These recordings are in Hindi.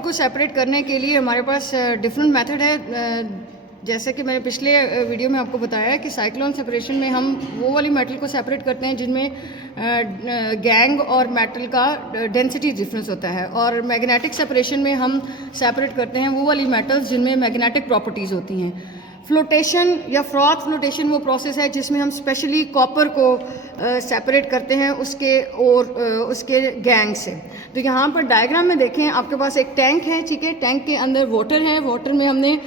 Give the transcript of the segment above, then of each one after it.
को सेपरेट करने के लिए हमारे पास डिफरेंट मेथड है। जैसे कि मैंने पिछले वीडियो में आपको बताया कि साइक्लोन सेपरेशन में हम वो वाली मेटल को सेपरेट करते हैं जिनमें गैंग और मेटल का डेंसिटी डिफरेंस होता है, और मैग्नेटिक सेपरेशन में हम सेपरेट करते हैं वो वाली मेटल्स जिनमें मैग्नेटिक प्रॉपर्टीज़ होती हैं। फ्लोटेशन या फ्रॉथ फ्लोटेशन वो प्रोसेस है जिसमें हम स्पेशली कॉपर को सेपरेट करते हैं उसके गैंग से। तो यहाँ पर डायग्राम में देखें, आपके पास एक टैंक है, ठीक है। टैंक के अंदर वाटर है, वाटर में हमने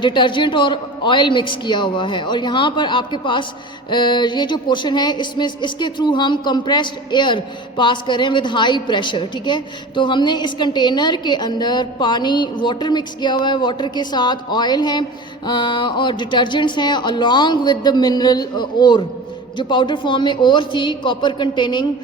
डिटर्जेंट और ऑयल मिक्स किया हुआ है, और यहाँ पर आपके पास ये जो पोर्शन है इसमें इसके थ्रू हम कंप्रेस्ड एयर पास करें विद हाई प्रेशर, ठीक है। तो हमने इस कंटेनर के अंदर पानी वाटर मिक्स किया हुआ है, वाटर के साथ ऑयल है और डिटर्जेंट्स हैं along with the mineral ore, जो पाउडर फॉर्म में ओर थी कॉपर कंटेनिंग,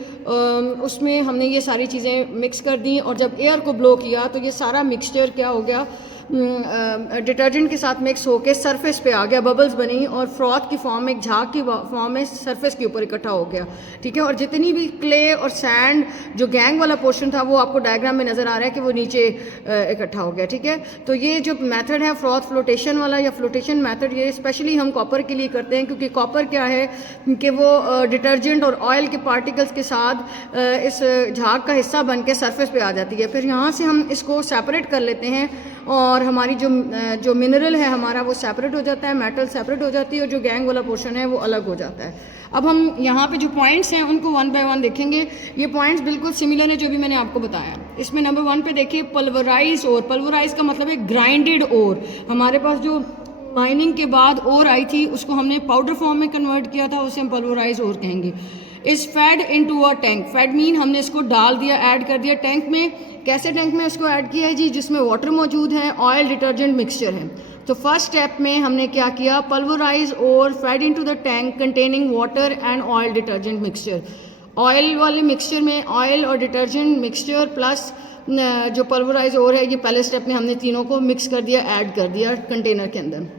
उसमें हमने ये सारी चीज़ें मिक्स कर दी, और जब एयर को ब्लो किया तो ये सारा मिक्सचर क्या हो गया, डिटर्जेंट के साथ मिक्स होकर सरफेस पे आ गया, बबल्स बनी और फ्रॉथ की फॉर्म में, एक झाग की फॉर्म में सरफेस के ऊपर इकट्ठा हो गया, ठीक है। और जितनी भी क्ले और सैंड जो गैंग वाला पोर्शन था वो आपको डायग्राम में नज़र आ रहा है कि वो नीचे इकट्ठा हो गया, ठीक है। तो ये जो मेथड है फ्रॉथ फ्लोटेशन वाला या फ्लोटेशन मेथड, ये स्पेशली हम कॉपर के लिए करते हैं, क्योंकि कॉपर क्या है कि वो डिटर्जेंट और ऑयल के पार्टिकल्स के साथ इस झाग का हिस्सा बन के सरफेस पे आ जाती है। फिर यहाँ से हम इसको सेपरेट कर लेते हैं और हमारी जो मिनरल है हमारा वो सेपरेट हो जाता है, मेटल सेपरेट हो जाती है, और जो गैंग वाला पोर्शन है वो अलग हो जाता है। अब हम यहाँ पे जो पॉइंट्स हैं उनको वन बाय वन देखेंगे। ये पॉइंट्स बिल्कुल सिमिलर है जो भी मैंने आपको बताया। इसमें नंबर 1 पे देखिए पल्वराइज ओर। पल्वराइज का मतलब है ग्राइंडेड ओर। हमारे पास जो माइनिंग के बाद ओर आई थी उसको हमने पाउडर फॉर्म में कन्वर्ट किया था, उसे हम पल्वराइज ओर कहेंगे। Is fed into a tank. Fed mean हमने इसको डाल दिया, ऐड कर दिया टैंक में। कैसे टैंक में इसको ऐड किया है जी, जिसमें वाटर मौजूद है, ऑयल डिटर्जेंट मिक्सचर है। तो फर्स्ट स्टेप में हमने क्या किया, पल्वराइज और fade into the tank containing water and oil detergent mixture. Oil वाले मिक्सचर में ऑयल और डिटर्जेंट मिक्सचर प्लस जो पल्वराइज और है, ये पहले स्टेप में हमने तीनों को मिक्स कर दिया, ऐड कर दिया कंटेनर के अंदर।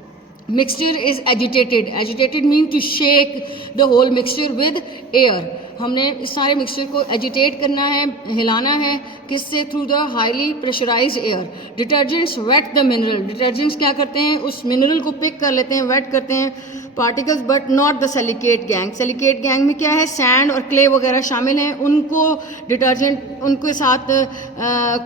Mixture is agitated. Agitated mean to shake the whole mixture with air. हमने इस सारे मिक्सचर को एजिटेट करना है, हिलाना है, किससे, through the highly pressurized air. Detergents wet the mineral. Detergents क्या करते हैं, उस मिनरल को पिक कर लेते हैं, वेट करते हैं particles, but not the silicate gang. Silicate gang में क्या है, सैंड और क्ले वगैरह शामिल हैं, उनको डिटर्जेंट उनके साथ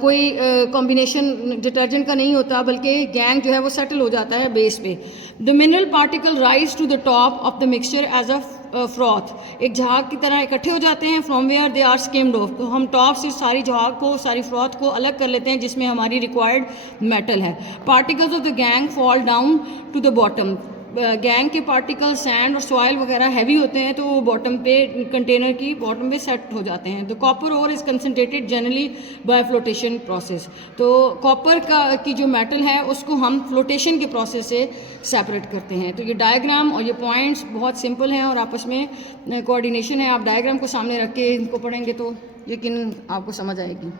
कोई कॉम्बिनेशन डिटर्जेंट का नहीं होता, बल्कि गैंग जो है वो सेटल हो जाता है बेस पे। The mineral particle rise to the top of the mixture as a froth. एक झाग की तरह इकट्ठे हो जाते हैं, from where they are skimmed off. तो हम टॉप से सारी झाग को, सारी फ्रॉथ को अलग कर लेते हैं जिसमें हमारी रिक्वायर्ड मेटल है। Particles of the gangue fall down to the bottom. Gangue के पार्टिकल सैंड और सॉइल वगैरह हैवी होते हैं तो वो बॉटम पे, कंटेनर की बॉटम पे सेट हो जाते हैं। The copper ore is concentrated generally by flotation process. तो कॉपर की जो मेटल है उसको हम फ्लोटेशन के प्रोसेस से सेपरेट करते हैं। तो ये डायग्राम और ये पॉइंट्स बहुत सिंपल हैं और आपस में कोऑर्डिनेशन है। आप डायग्राम को सामने रख के इनको पढ़ेंगे तो यकीन आपको समझ आएगी।